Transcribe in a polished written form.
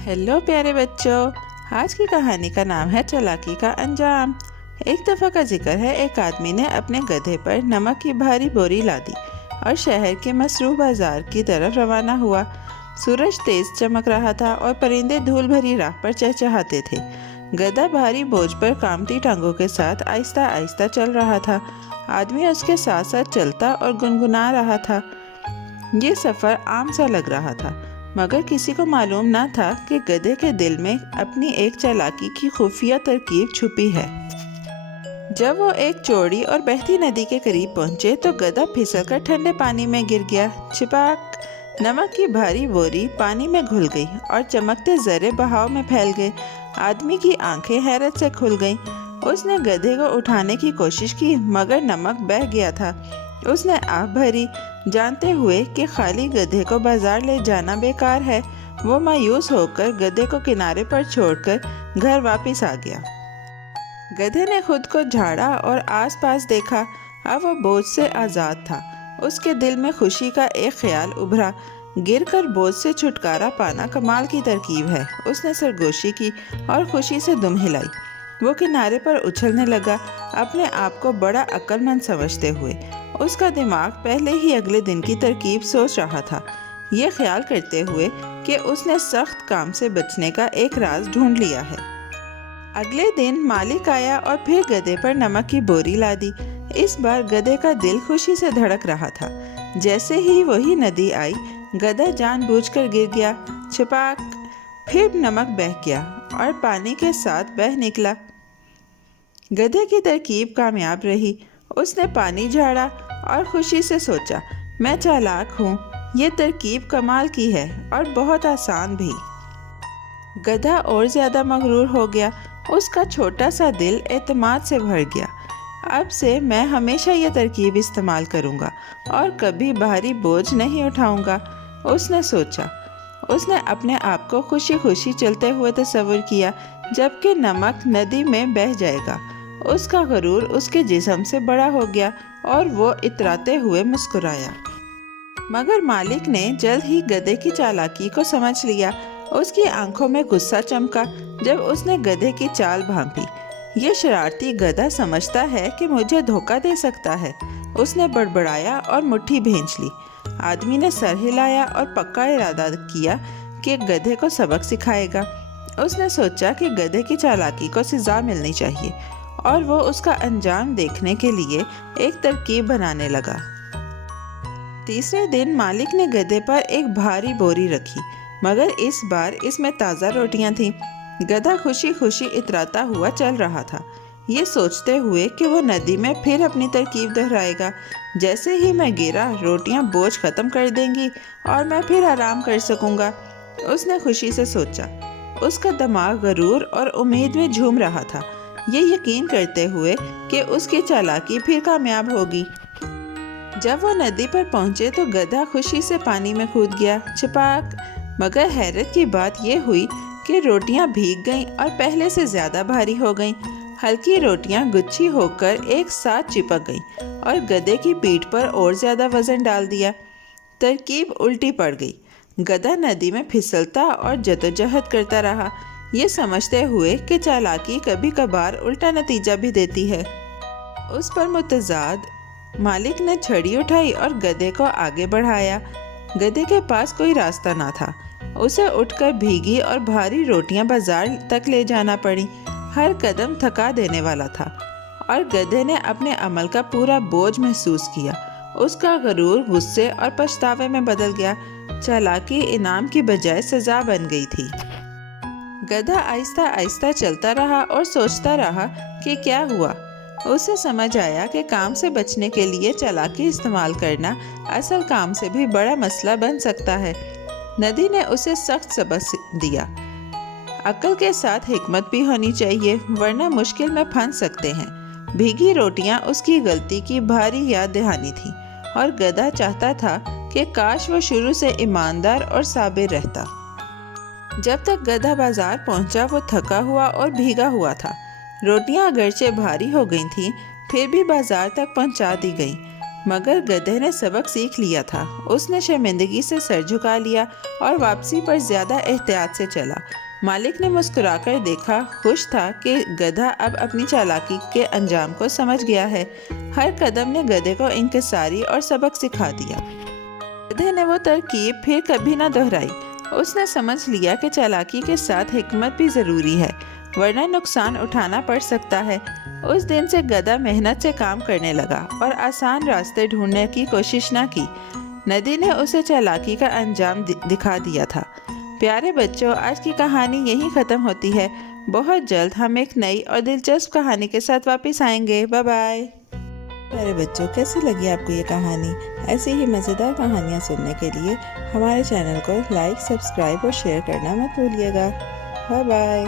Hello प्यारे बच्चों, आज की कहानी का नाम है चालाकी का अंजाम। एक दफ़ा का जिक्र है, एक आदमी ने अपने गधे पर नमक की भारी बोरी लादी और शहर के मसरूफ बाजार की तरफ रवाना हुआ। सूरज तेज चमक रहा था और परिंदे धूल भरी राह पर चहचहाते थे। गधा भारी बोझ पर कामती टांगों के साथ आहिस्ता आहिस्ता चल रहा था। आदमी उसके साथ साथ चलता और गुनगुना रहा था। ये सफ़र आम सा लग रहा था, मगर किसी को मालूम न था कि गधे के दिल में अपनी एक चालाकी की खुफिया तरकीब छुपी है। जब वो एक चौड़ी और बहती नदी के करीब पहुंचे तो गधा फिसलकर ठंडे पानी में गिर गया। छिपाक! नमक की भारी बोरी पानी में घुल गई और चमकते जर्रे बहाव में फैल गए। आदमी की आंखें हैरत से खुल गईं। उसने गधे को उठाने की कोशिश की, मगर नमक बह गया था। उसने आह भरी, जानते हुए कि खाली गधे को बाजार ले जाना बेकार है। वो मायूस होकर गधे को किनारे पर छोड़कर घर वापस आ गया। गधे ने खुद को झाड़ा और आसपास देखा। अब वो बोझ से आज़ाद था। उसके दिल में खुशी का एक ख्याल उभरा। गिरकर बोझ से छुटकारा पाना कमाल की तरकीब है। उसने सरगोशी की और खुशी से दुम हिलाई। वो किनारे पर उछलने लगा, अपने आप को बड़ा अक्लमंद समझते हुए। उसका दिमाग पहले ही अगले दिन की तरकीब सोच रहा था, ये ख्याल करते हुए कि उसने सख्त काम से बचने का एक राज ढूंढ लिया है। अगले दिन मालिक आया और फिर गधे पर नमक की बोरी लादी। इस बार गधे का दिल खुशी से धड़क रहा था। जैसे ही वही नदी आई, गधा जानबूझकर गिर गया। छपाक! फिर नमक बह गया और पानी के साथ बह निकला। गधे की तरकीब कामयाब रही। उसने पानी झाड़ा और खुशी से सोचा, मैं चालाक हूँ, ये तरकीब कमाल की है और बहुत आसान भी। गधा और ज़्यादा मगरूर हो गया। उसका छोटा सा दिल एतमाद से भर गया। अब से मैं हमेशा ये तरकीब इस्तेमाल करूँगा और कभी भारी बोझ नहीं उठाऊँगा, उसने सोचा। उसने अपने आप को खुशी खुशी चलते हुए तस्वीर किया, जबकि नमक नदी में बह जाएगा। उसका गरूर उसके जिस्म से बड़ा हो गया और वो इतराते हुए मुस्कुराया। मगर मालिक ने जल्द ही गधे की चालाकी को समझ लिया। उसकी आंखों में गुस्सा चमका जब उसने गधे की चाल भांपी। ये शरारती गधा समझता है कि मुझे धोखा दे सकता है, उसने बड़बड़ाया और मुट्ठी भींच ली। आदमी ने सर हिलाया और पक्का इरादा किया कि गधे को सबक सिखाएगा। उसने सोचा कि गधे की चालाकी को सजा मिलनी चाहिए और वो उसका अंजाम देखने के लिए एक तरकीब बनाने लगा। तीसरे दिन मालिक ने गधे पर एक भारी बोरी रखी, मगर इस बार इसमें ताज़ा रोटियां थीं। गधा खुशी खुशी इतराता हुआ चल रहा था, ये सोचते हुए कि वो नदी में फिर अपनी तरकीब दोहराएगा। जैसे ही मैं गिरा, रोटियां बोझ ख़त्म कर देंगी और मैं फिर आराम कर सकूंगा, उसने खुशी से सोचा। उसका दिमाग गरूर और उम्मीद में झूम रहा था, ये यकीन करते हुए कि उसकी चालाकी फिर कामयाब होगी। जब वो नदी पर पहुंचे तो गधा खुशी से पानी में कूद गया। छपाक! मगर हैरत की बात यह हुई कि रोटियां भीग गईं और पहले से ज़्यादा भारी हो गईं। हल्की रोटियां गुच्छी होकर एक साथ चिपक गईं और गधे की पीठ पर और ज़्यादा वज़न डाल दिया। तरकीब उल्टी पड़ गई। गधा नदी में फिसलता और जद्दोजहद करता रहा, ये समझते हुए कि चालाकी कभी कभार उल्टा नतीजा भी देती है। उस पर मुतज़ाद मालिक ने छड़ी उठाई और गधे को आगे बढ़ाया। गधे के पास कोई रास्ता ना था। उसे उठकर भीगी और भारी रोटियां बाजार तक ले जाना पड़ी। हर कदम थका देने वाला था और गधे ने अपने अमल का पूरा बोझ महसूस किया। उसका गरूर गुस्से और पछतावे में बदल गया। चालाकी इनाम की बजाय सजा बन गई थी। गधा आहिस्ता आहिस्ता चलता रहा और सोचता रहा कि क्या हुआ। उसे समझ आया कि काम से बचने के लिए चालाकी इस्तेमाल करना असल काम से भी बड़ा मसला बन सकता है। नदी ने उसे सख्त सबक दिया। अक्ल के साथ हिकमत भी होनी चाहिए, वरना मुश्किल में फंस सकते हैं। भीगी रोटियां उसकी गलती की भारी याद दहानी थी और गधा चाहता था कि काश वो शुरू से ईमानदार और साबिर रहता। जब तक गधा बाजार पहुंचा, वो थका हुआ और भीगा हुआ था। रोटियां अगरचे भारी हो गई थीं, फिर भी बाजार तक पहुंचा दी गईं। مگر گدھے نے سبق سیکھ لیا تھا۔ اس نے شرمندگی سے سر جھکا لیا اور واپسی پر زیادہ احتیاط سے چلا۔ مالک نے مسکرا کر دیکھا، خوش تھا کہ گدھا اب اپنی چالاکی کے انجام کو سمجھ گیا ہے۔ ہر قدم نے گدھے کو انکساری اور سبق سکھا دیا۔ گدھے نے وہ ترکیب پھر کبھی نہ دہرائی۔ اس نے سمجھ لیا کہ چالاکی کے ساتھ حکمت بھی ضروری ہے، ورنہ نقصان اٹھانا پڑ سکتا ہے۔ اس دن سے گدھا محنت سے کام کرنے لگا اور آسان راستے ڈھونڈنے کی کوشش نہ کی۔ ندی نے اسے چالاکی کا انجام دکھا دیا تھا۔ پیارے بچوں، آج کی کہانی یہیں ختم ہوتی ہے۔ بہت جلد ہم ایک نئی اور دلچسپ کہانی کے ساتھ واپس آئیں گے۔ Bye bye. پیارے بچوں، کیسی لگی آپ کو یہ کہانی؟ ایسی ہی مزیدار کہانیاں سننے کے لیے ہمارے چینل کو لائک، سبسکرائب اور شیئر کرنا مت بھولیے گا۔ Bye bye.